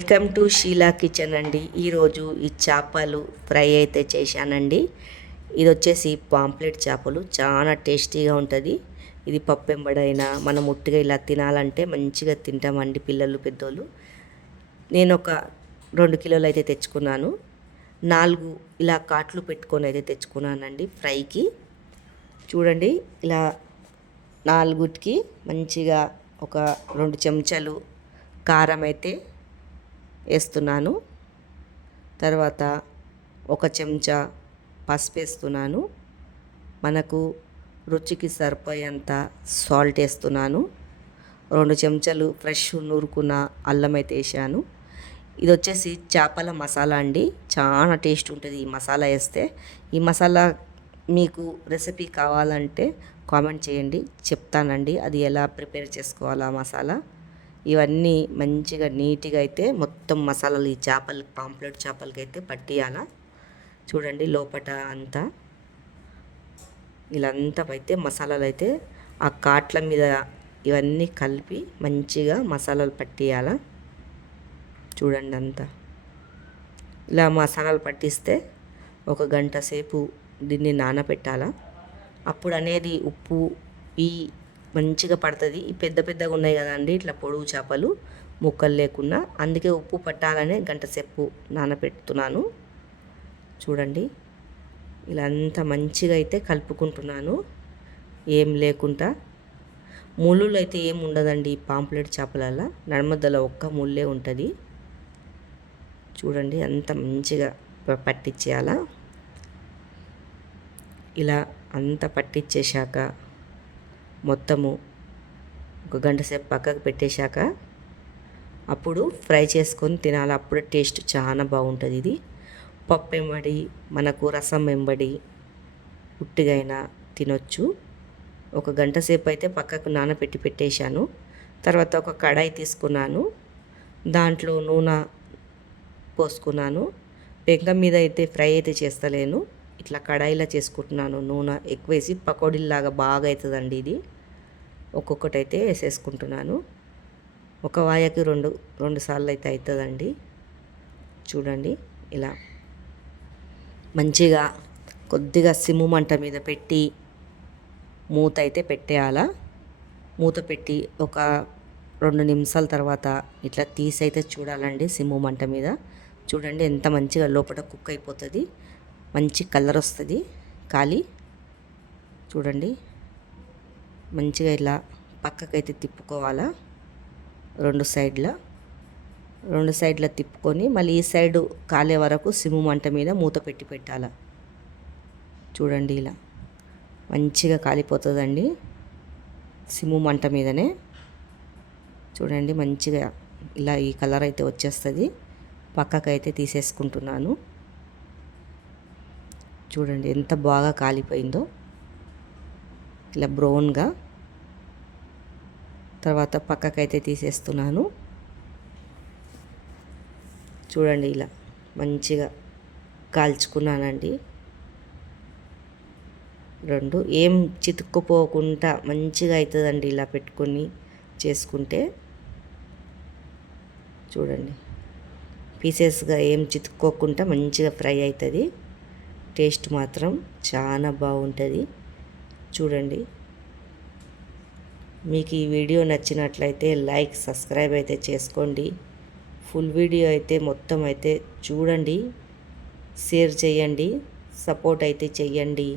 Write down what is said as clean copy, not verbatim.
Welcome to Sheela kitchen అండి. ఈరోజు ఈ చేపలు ఫ్రై అయితే చేశానండి. ఇది వచ్చేసి పాంప్లెట్ చేపలు, చాలా టేస్టీగా ఉంటుంది. ఇది పప్పు ఎంబడైనా మనం ఉట్టిగా ఇలా తినాలంటే మంచిగా తింటామండి పిల్లలు పెద్దోళ్ళు. నేను ఒక 2 కిలోలు అయితే తెచ్చుకున్నాను. 4 ఇలా కాట్లు పెట్టుకొని అయితే తెచ్చుకున్నానండి ఫ్రైకి. చూడండి, ఇలా 4కి మంచిగా ఒక 2 చెంచాలు కారం అయితే వేస్తున్నాను. తర్వాత 1 చెంచా పసుపు వేస్తున్నాను. మనకు రుచికి సరిపోయేంత సాల్ట్ వేస్తున్నాను. 2 చెంచాలు ఫ్రెష్ నూరుకున్న అల్లం అయితే వేసాను. ఇది వచ్చేసి చేపల మసాలా అండి. చాలా టేస్ట్ ఉంటుంది ఈ మసాలా వేస్తే. ఈ మసాలా మీకు రెసిపీ కావాలంటే కామెంట్ చేయండి, చెప్తానండి అది ఎలా ప్రిపేర్ చేసుకోవాలా మసాలా. ఇవన్నీ మంచిగా నీట్గా అయితే మొత్తం మసాలాలు ఈ చేపలు, పాంప్లెట్ చేపలకి అయితే పట్టియాల. చూడండి, లోపట అంతా ఇలా అంతా అయితే మసాలాలు అయితే ఆ కాట్ల మీద ఇవన్నీ కలిపి మంచిగా మసాలాలు పట్టియాల. చూడండి, అంతా ఇలా మసాలాలు పట్టిస్తే 1 గంట సేపు దీన్ని నానబెట్టాల. అప్పుడు అనేది ఉప్పు ఈ మంచిగా పడుతుంది. ఈ పెద్ద పెద్దగా ఉన్నాయి కదండి, ఇట్లా పొడుగు చేపలు ముక్కలు లేకుండా, అందుకే ఉప్పు పట్టాలనే 1 గంట సేపు నానబెడుతున్నాను. చూడండి, ఇలా అంతా మంచిగా అయితే కలుపుకుంటున్నాను, ఏం లేకుండా. ముళ్ళులు అయితే ఏం ఉండదండి ఈ పాంప్లెట్ చేపలలో, నడుమద్దలో ఒక్క ముళ్ళే ఉంటుంది. చూడండి, అంత మంచిగా పట్టించేయాల. ఇలా అంతా పట్టించేశాక మొత్తము 1 గంట సేపు పక్కకు పెట్టేశాక అప్పుడు ఫ్రై చేసుకొని తినాలి. అప్పుడు టేస్ట్ చాలా బాగుంటుంది. ఇది పప్పు వెంబడి, మనకు రసం వెంబడి ఉట్టిగైనా తినొచ్చు. 1 గంట సేపు అయితే పక్కకు నానబెట్టి పెట్టేశాను. తర్వాత ఒక కడాయి తీసుకున్నాను, దాంట్లో నూనె పోసుకున్నాను. పెంక మీద అయితే ఫ్రై అయితే చేస్తలేను, ఇట్లా కడాయిలో చేసుకుంటున్నాను. నూనె ఎక్కువ వేసి పకోడీలాగా బాగా అవుతుందండి ఇది. ఒక్కొక్కటి అయితే వేసేసుకుంటున్నాను. ఒక వాయకి 2 సార్లు అయితే అవుతుందండి. చూడండి, ఇలా మంచిగా కొద్దిగా సిమ్ము మంట మీద పెట్టి మూత అయితే పెట్టేయాల. మూత పెట్టి ఒక 2 నిమిషాల తర్వాత ఇట్లా తీసి అయితే చూడాలండి సిమ్ము మంట మీద. చూడండి, ఎంత మంచిగా లోపల కుక్ అయిపోతుంది, మంచి కలర్ వస్తుంది కాలి. చూడండి, మంచిగా ఇలా పక్కకైతే తిప్పుకోవాలా. 2 సైడ్ల తిప్పుకొని మళ్ళీ ఈ సైడు కాలే వరకు సిమ్ము మంట మీద మూత పెట్టి పెట్టాలా. చూడండి, ఇలా మంచిగా కాలిపోతుందండి సిమ్ము మంట మీదనే. చూడండి, మంచిగా ఇలా ఈ కలర్ అయితే వచ్చేస్తుంది. పక్కకైతే తీసేసుకుంటున్నాను. చూడండి, ఎంత బాగా కాలిపోయిందో, ఇలా బ్రౌన్గా. తర్వాత పక్కకైతే తీసేస్తున్నాను. చూడండి, ఇలా మంచిగా కాల్చుకున్నానండి. 2 ఏం చితుక్కుపోకుండా మంచిగా అవుతుందండి ఇలా పెట్టుకొని చేసుకుంటే. చూడండి, పీసెస్గా ఏం చితుక్కోకుండా మంచిగా ఫ్రై అవుతుంది. టేస్ట్ మాత్రం చాలా బాగుంటుంది. చూడండి, మీకు ఈ వీడియో నచ్చినట్లయితే లైక్, సబ్స్క్రైబ్ అయితే చేసుకోండి. ఫుల్ వీడియో అయితే మొత్తం అయితే చూడండి, షేర్ చేయండి, సపోర్ట్ అయితే చెయ్యండి.